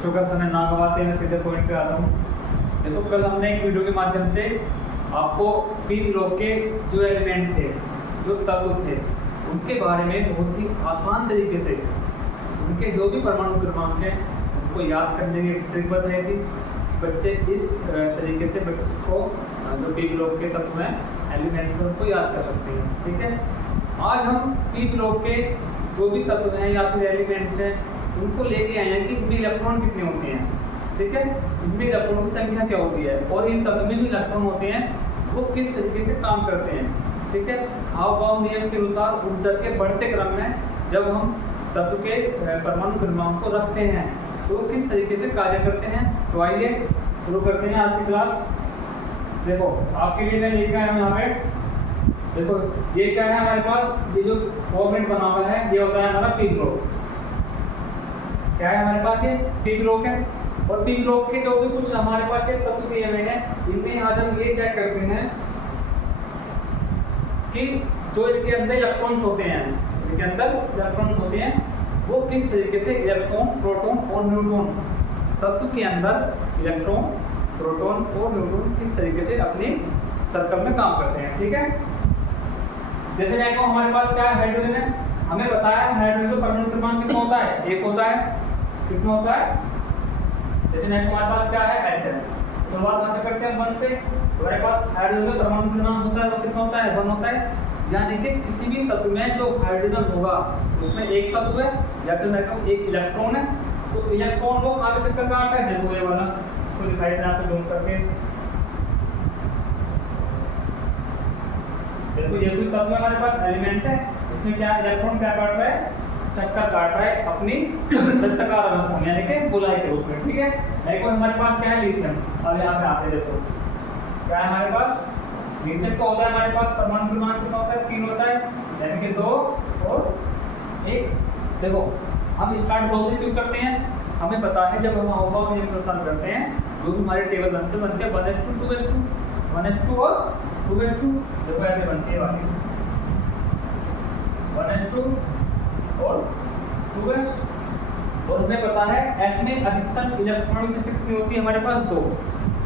बच्चों का समय ना गवाते हैं, सीधे पॉइंट पे आता हूँ। देखो कल हमने एक वीडियो के माध्यम से आपको पी ब्लॉक के जो एलिमेंट थे, जो तत्व थे, उनके बारे में बहुत ही आसान तरीके से उनके जो भी परमाणु क्रमांक हैं उनको याद करने की ट्रिक बताई थी। बच्चे इस तरीके से बच्चों को जो पी ब्लॉक के तत्व हैं, एलिमेंट हैं, उनको याद कर सकते हैं। ठीक है, आज हम पी ब्लॉक के जो भी तत्व हैं या फिर एलिमेंट्स हैं उनको लेके आए हैं कि इनमें इलेक्ट्रॉन कितने होते हैं। ठीक है, इनमें इलेक्ट्रॉन की संख्या क्या होती है और इन तत्व में भी इलेक्ट्रॉन होते हैं, वो किस तरीके से काम करते हैं। ठीक है, हाव भाव नियम के अनुसार ऊर्जा के बढ़ते क्रम में जब हम तत्व के परमाणु क्रमांक को रखते हैं तो वो किस तरीके से कार्य करते हैं। तो आइए शुरू करते हैं आज की क्लास। देखो आपके लिए मैं लेकर आया हूँ यहाँ पे, देखो ये क्या है हमारे पास, ये जो फॉर्मेट बना हुआ है ये होता है हमारा पी ब्लॉक। क्या है हमारे पास, ये पी ब्लॉक है। और पी ब्लॉक के जो भी कुछ हमारे पास ये तत्व दिए हुए हैं, इनमें आज हम ये चेक करते हैं कि जो इनके अंदर इलेक्ट्रॉन्स होते हैं, इनके अंदर इलेक्ट्रॉन्स होते हैं, वो किस तरीके से इलेक्ट्रॉन, प्रोटॉन और न्यूट्रॉन, तत्व के अंदर इलेक्ट्रॉन, प्रोटॉन और न्यूट्रॉन किस तरीके से अपने सर्कल में काम करते हैं। ठीक है, जैसे मैं कहूँ हमारे पास क्या है, हाइड्रोजन है, हमें बताया हाइड्रोजन का परमाणु क्रमांक कितना होता है, एक होता है। कितना होता है, जैसे मैं हमारे पास क्या है, H है। शुरुआत कहाँ से करते हैं, 1 से। हमारे पास हाइड्रोजन का परमाणु क्रमांक होता है, वो कितना होता है, 1 होता है। यानी कि किसी भी तत्व में जो हाइड्रोजन होगा उसमें एक तत्व है या फिर मैं कहूँ एक इलेक्ट्रॉन है, तो इलेक्ट्रॉन वो कहाँ पे चक्कर काटता है, देखो ये वाला, इसको दिखाई देना आपको जूम करके। देखो ये कोई तत्व हमारे पास एलिमेंट है, इसमें क्या इलेक्ट्रॉन क्या काट रहा है, चक्कर काट रहा है अपनी वृत्ताकार अवस्था में, यानी कि गोलाई के रूप में। ठीक है, देखो हमारे पास क्या है, लिथियम। अब यहाँ पे आते देखो क्या है हमारे पास, लिथियम का होता है हमारे पास परमाणु क्रमांक कितना होता है, 3 होता है, यानी कि 2 और 1। देखो हम स्टार्ट 2 से क्यों करते हैं, हमें पता है जब हम हाव-भाव नियम के अनुसार करते हैं जो भी हमारे टेबल बनते हैं 1:2, 2:2, 1:2 और 2:2। देखो ऐसे बनती है वाली 1:2 और 2:2। और हमें पता है S में अधिकतम इलेक्ट्रॉनों की संख्या कितनी होती है, हमारे पास 2।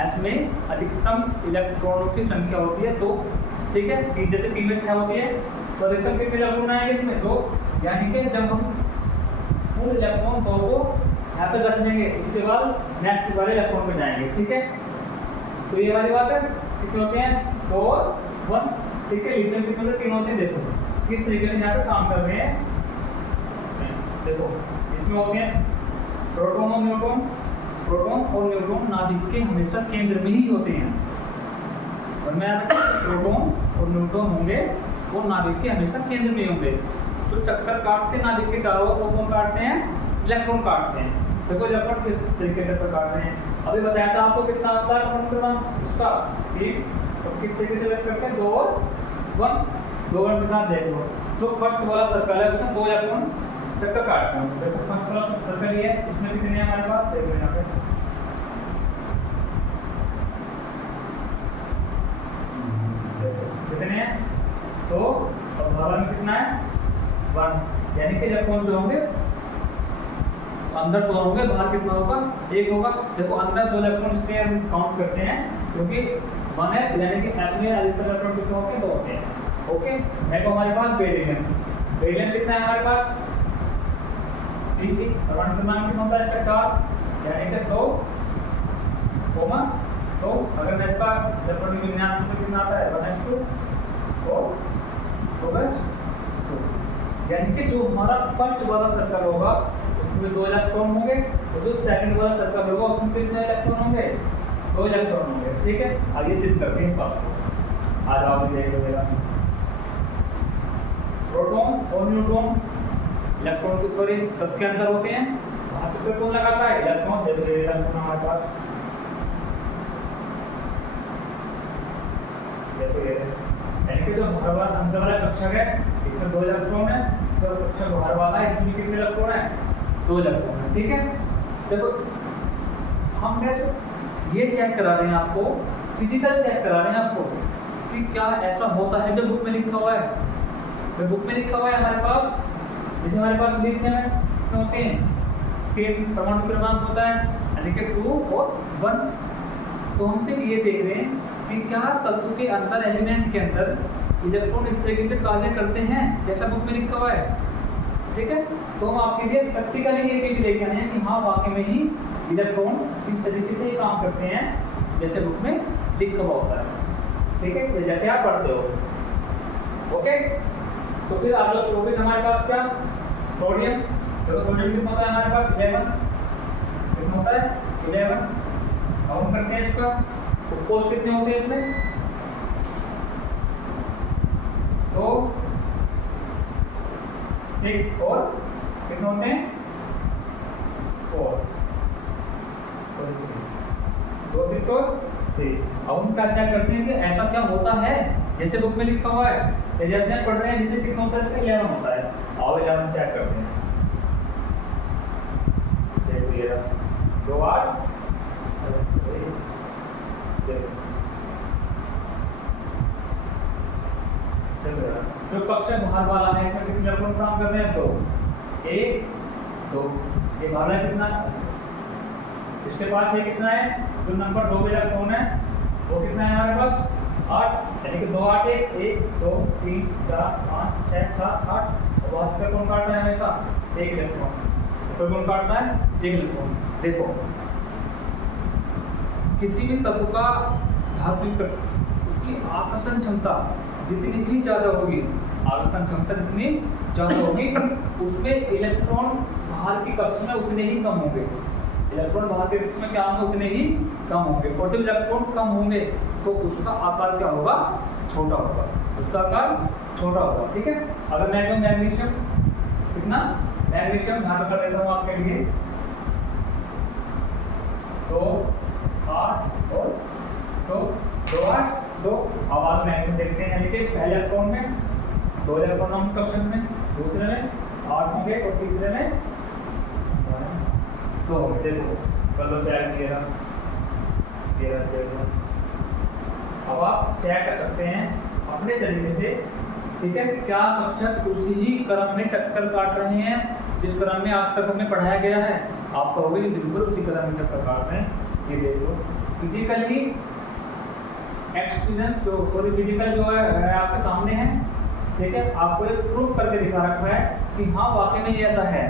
S में अधिकतम इलेक्ट्रॉनों की संख्या होती है 2। ठीक है, P जैसे P में 6 होती है, तो अधिकतम कितने इलेक्ट्रॉन आएंगे इसमें, 2। यानी कि जब हम फुल इलेक्ट्रॉन 2 को यहाँ पे रख लेंगे, उसके बाद नेक्स्ट वाले इलेक्ट्रॉन पे जाएंगे। ठीक है, तो ये वाली बात है, कितने होते हैं, 2 और 1। ठीक है, लिथियम कितने होते हैं, 3 होते हैं। देखो किस तरीके से यहाँ पे काम कर रहे हैं। देखो इसमें होते हैं प्रोटॉन और न्यूट्रॉन। प्रोटॉन और न्यूट्रॉन नाभिक के हमेशा केंद्र में ही होते हैं। और मैं प्रोटॉन और न्यूट्रॉन होंगे वो नाभिक के हमेशा केंद्र में होंगे। जो चक्कर काटते हैं नाभिक के चारों ओर, प्रोटॉन काटते हैं, इलेक्ट्रॉन काटते हैं। देखो इलेक्ट्रॉन किस तरीके से चक्कर काटते हैं, अभी बताया था आपको कितना होता है परमाणु क्रमांक उसका, 3। तो किस तरीके से व्यक्त करते हैं, 2 और 1। 2 1 के साथ देख लो, जो फर्स्ट वाला सर्कल है उसमें 2 इलेक्ट्रॉन चक्कर काटते हैं। देखो फर्स्ट वाला सर्कल ये है, इसमें कितने हैं हमारे पास, देखो यहाँ पे कितने हैं, 2 और बाहर में कितना है, 1। यानी कि इलेक्ट्रॉन जो होंगे अंदर 2 होंगे, बाहर कितना होगा, 1 होगा। देखो अंदर 2 इलेक्ट्रॉन इसलिए हम काउंट करते हैं क्योंकि 1s यानी कि S में अधिकतम इलेक्ट्रॉन कितने होते हैं, 2 होते हैं। ओके, मैं को हमारे पास बेरिलियम, बेरिलियम कितना है हमारे पास, 3। परमाणु क्रमांक कितना होता है इसका, 4, यानी कि 2, 2। अगर मैं इसका इलेक्ट्रॉनिक विन्यास में कितना आता है, 1:2 और 2:2। यानी कि जो हमारा फर्स्ट वाला सर्कल होगा उसमें 2 इलेक्ट्रॉन होंगे, और जो सेकंड वाला सर्कल होगा उसमें कितने इलेक्ट्रॉन होंगे, 2 इलेक्ट्रॉन होंगे। ठीक है, आगे सिद्ध करते हैं इस बात को, आज आप देख लीजिएगा। प्रोटॉन और न्यूट्रॉन इलेक्ट्रॉन के सॉरी तत्व के अंदर होते हैं, वहां पे कौन लगाता है, इलेक्ट्रॉन। देखो इलेक्ट्रॉन हमारे पास, देखो ये यानी कि जो बाहर वाला अंदर वाला कक्षक है इसमें 2 इलेक्ट्रॉन है, जो कक्षक बाहर वाला है इसमें कितने इलेक्ट्रॉन है, 2 इलेक्ट्रॉन है। ठीक है, देखो हम ये चेक करा रहे हैं आपको, फिजिकल चेक करा रहे हैं आपको कि क्या ऐसा होता है जो बुक में लिखा हुआ है। तो बुक में लिखा हुआ है हमारे पास, जैसे हमारे पास लिथियम है, कितने होते हैं, 3 परमाणु क्रमांक होता है, यानी कि 2 और 1। तो हम सिर्फ ये देख रहे हैं कि क्या तत्व के अंदर, एलिमेंट के अंदर इलेक्ट्रॉन इस तरीके से कार्य करते हैं जैसा बुक में लिखा हुआ है। ठीक है, तो हम आपके लिए प्रैक्टिकली ये चीज लेके आए हैं कि हाँ वाकई में ही इलेक्ट्रॉन इस तरीके से ही काम करते हैं जैसे बुक में लिखा हुआ होता है। ठीक है, जैसे आप पढ़ते हो। ओके, तो फिर अगला टॉपिक हमारे पास क्या, सोडियम। तो सोडियम कितना होता है हमारे पास 11, कितना होता है 11। अब हम करते हैं इसका ग्लूकोज कितने होते हैं इसमें, तो 6 और कितने होते हैं 4, 2 6 और 3। अब हम क्या चेक करते हैं कि ऐसा क्या होता है जैसे बुक में लिखा हुआ है, जैसे हम पढ़ रहे हैं जैसे कितना होता है इसका 11 होता है। आओ 11 चेक करते हैं। देखो ये 2 8 जो कक्षक बाहर वाला है इसमें कितने इलेक्ट्रॉन काम कर रहे हैं, तो 1 2। ये वाला कितना, इसके पास ये कितना है, जो नंबर 2 पे इलेक्ट्रॉन है वो कितना है हमारे पास 8, यानी कि 2 8 1 2 3 4 5 6 7 8। और वहां से कौन काटना है हमेशा 1 इलेक्ट्रॉन, तो कौन काटना है 1 इलेक्ट्रॉन। देखो किसी भी तत्व का धात्विक उसकी आकर्षण क्षमता जितनी भी ज्यादा होगी, आकर्षण क्षमता जितनी ज्यादा होगी उसमें इलेक्ट्रॉन बाहर की कक्षा में उतने ही कम होंगे। इलेक्ट्रॉन बाहर के कक्षा में क्या होंगे, उतने ही कम होंगे। और जब इलेक्ट्रॉन कम होंगे तो उसका आकार क्या होगा, छोटा होगा, उसका आकार छोटा होगा। ठीक है, अगर मैं कहूँ मैग्नीशियम कितना, मैग्नीशियम ध्यान कर देता हूँ आपके लिए, तो 8 और 2 2 8 2। अब आप मैग्नीशियम देखते हैं, यानी कि पहले इलेक्ट्रॉन में 2 इलेक्ट्रॉन होंगे कक्षक में, दूसरे में 8 होंगे और तीसरे में 2 होंगे। देखो कर लो चेक, 13 अब आप चेक कर सकते हैं अपने तरीके से। ठीक है, क्या कक्षक उसी ही क्रम में चक्कर काट रहे हैं जिस क्रम में आज तक हमें पढ़ाया गया है। आप कहोगे बिल्कुल उसी क्रम में चक्कर काट रहे हैं। ये देख लो फिजिकली एक्सपीरियंस फिजिकल जो है आपके सामने है। ठीक है, आपको एक प्रूफ करके दिखा रखा है कि हाँ वाकई में ये ऐसा है,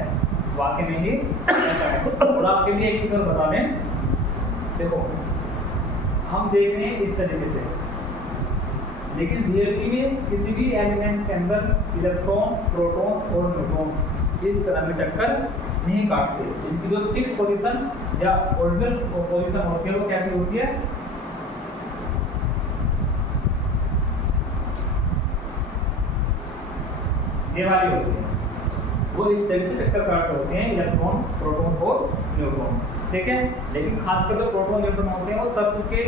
वाकई में ही ऐसा है। और आपके लिए एक चीज और बता दें, देखो हम देख रहे हैं इस तरीके से, लेकिन रियलिटी में किसी भी एलिमेंट के अंदर इलेक्ट्रॉन प्रोटॉन और न्यूट्रॉन इस तरह में चक्कर नहीं काटते। इनकी जो फिक्स पोजीशन या ओरिजिनल पोजीशन होती है वो कैसी होती है, ये वाली होती है। वो इस तरह से चक्कर काट होते हैं इलेक्ट्रॉन प्रोटॉन और न्यूट्रॉन। ठीक है, लेकिन खासकर जो प्रोटॉन न्यूट्रॉन होते हैं वो तत्व के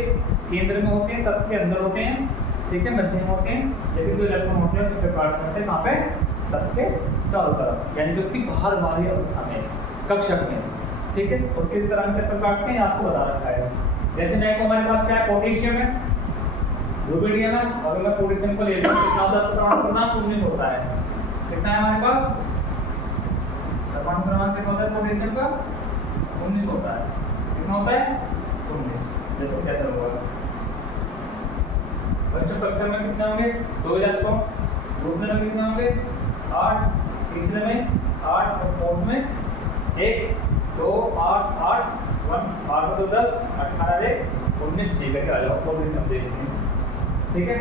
केंद्र में होते हैं, तत्व के अंदर होते हैं। ठीक है, मध्य में होते हैं। लेकिन जो इलेक्ट्रॉन होते हैं चक्कर काट होते हैं कहाँ पे, तत्व के चारों तरफ, यानी कि उसकी बाहर वाली अवस्था में, कक्षक में। ठीक है, और किस तरह से चक्कर काटते हैं आपको बता रखा है। जैसे मैं को हमारे पास क्या है, पोटेशियम है, रुबिडियम है। अगर मैं पोटेशियम को ले लूं कितना होता है, परमाणु क्रमांक 19 होता है। कितना है हमारे पास परमाणु क्रमांक कितना होता है पोटेशियम का, 19 होता है। कितना होता है 19। देखो कैसे होगा, फर्स्ट कक्षक में कितने होंगे 2 इलेक्ट्रॉन, दूसरे में कितने होंगे 8, तीसरे में 8 और फोर्थ में 1 2 8 8 1 8 तो 10 18 19। ठीक है, क्या आ जाओ पोटेशियम देखते हैं। ठीक है,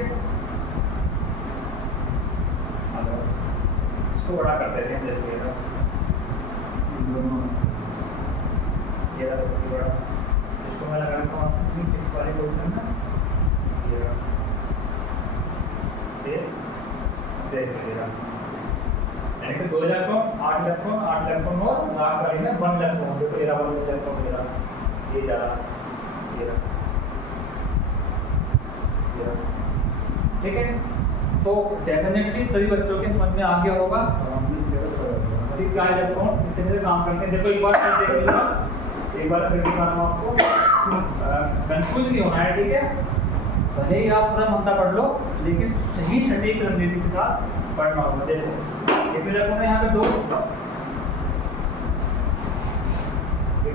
इसको बड़ा कर देते हैं। जैसे ये बड़ा, इसको मैं लगा रखा हूँ फिक्स वाली पोजीशन में। ये देख लीजिएगा, यानी कि 2 इलेक्ट्रॉन 8 इलेक्ट्रॉन 8 इलेक्ट्रॉन और लास्ट वाली में 1 इलेक्ट्रॉन। देखो ये रहा 1 इलेक्ट्रॉन, ये जा रहा, ये रहा। ठीक है, तो डेफिनेटली सभी बच्चों के समझ में आ गया होगा कि क्या इलेक्ट्रॉन इस तरह से काम करते हैं। देखो एक बार फिर देख लीजिएगा, एक बार फिर दिखा रहा हूँ आपको, कंफ्यूज नहीं होना है। ठीक है, भले ही आप पूरा ममता पढ़ लो लेकिन सही सटीक रणनीति के साथ पढ़ना होगा। देखो एक इलेक्ट्रॉन है यहाँ पे 2,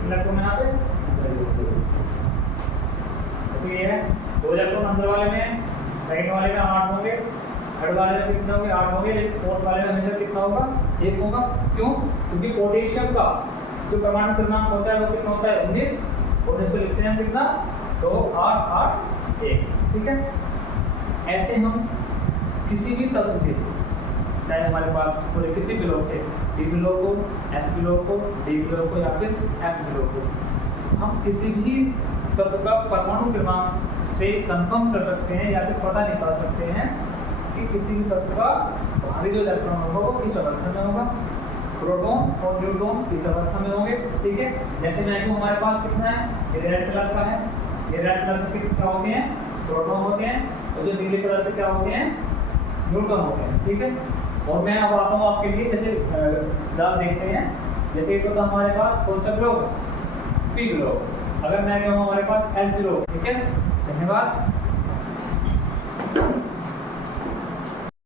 इलेक्ट्रॉन यहाँ पे, तो ये है 2 इलेक्ट्रॉन अंदर वाले में, साइड वाले में 8 होंगे, थर्ड वाले में कितने होंगे 8 होंगे, लेकिन फोर्थ वाले में हमेशा कितना होगा 1 होगा। क्यों? क्योंकि पोटेशियम का जो परमाणु क्रमांक होता है वो कितना होता है 19, 19 को लिखते हैं कितना 2 8 8 1, ठीक है। ऐसे हम किसी भी तत्व के, चाहे हमारे पास पूरे किसी भी लोग के, डी ब्लॉक हो, एस ब्लॉक हो, डी ब्लॉक हो या फिर एफ ब्लॉक हो, हम किसी भी तत्व का परमाणु क्रमांक से कंफर्म कर सकते हैं या फिर पता निकाल सकते हैं कि किसी भी तत्व का बाहरी जो इलेक्ट्रॉन होगा वो किस अवस्था में होगा, प्रोटॉन और न्यूट्रॉन किस अवस्था में होंगे, ठीक है। जैसे मैं कहूँ हमारे पास कितना है, ये रेड कलर का है, ये रेड कलर के क्या होते हैं प्रोटॉन होते हैं, और जो नीले कलर के क्या होते हैं न्यूट्रॉन होते हैं, ठीक है। और मैं अब आता हूँ आपके लिए, जैसे ग्राफ देखते हैं, जैसे तो हमारे पास कौन सा ग्लोब, पी ग्लोब, अगर मैं कहूँ हमारे पास एस ग्लोब, ठीक है। धन्यवाद।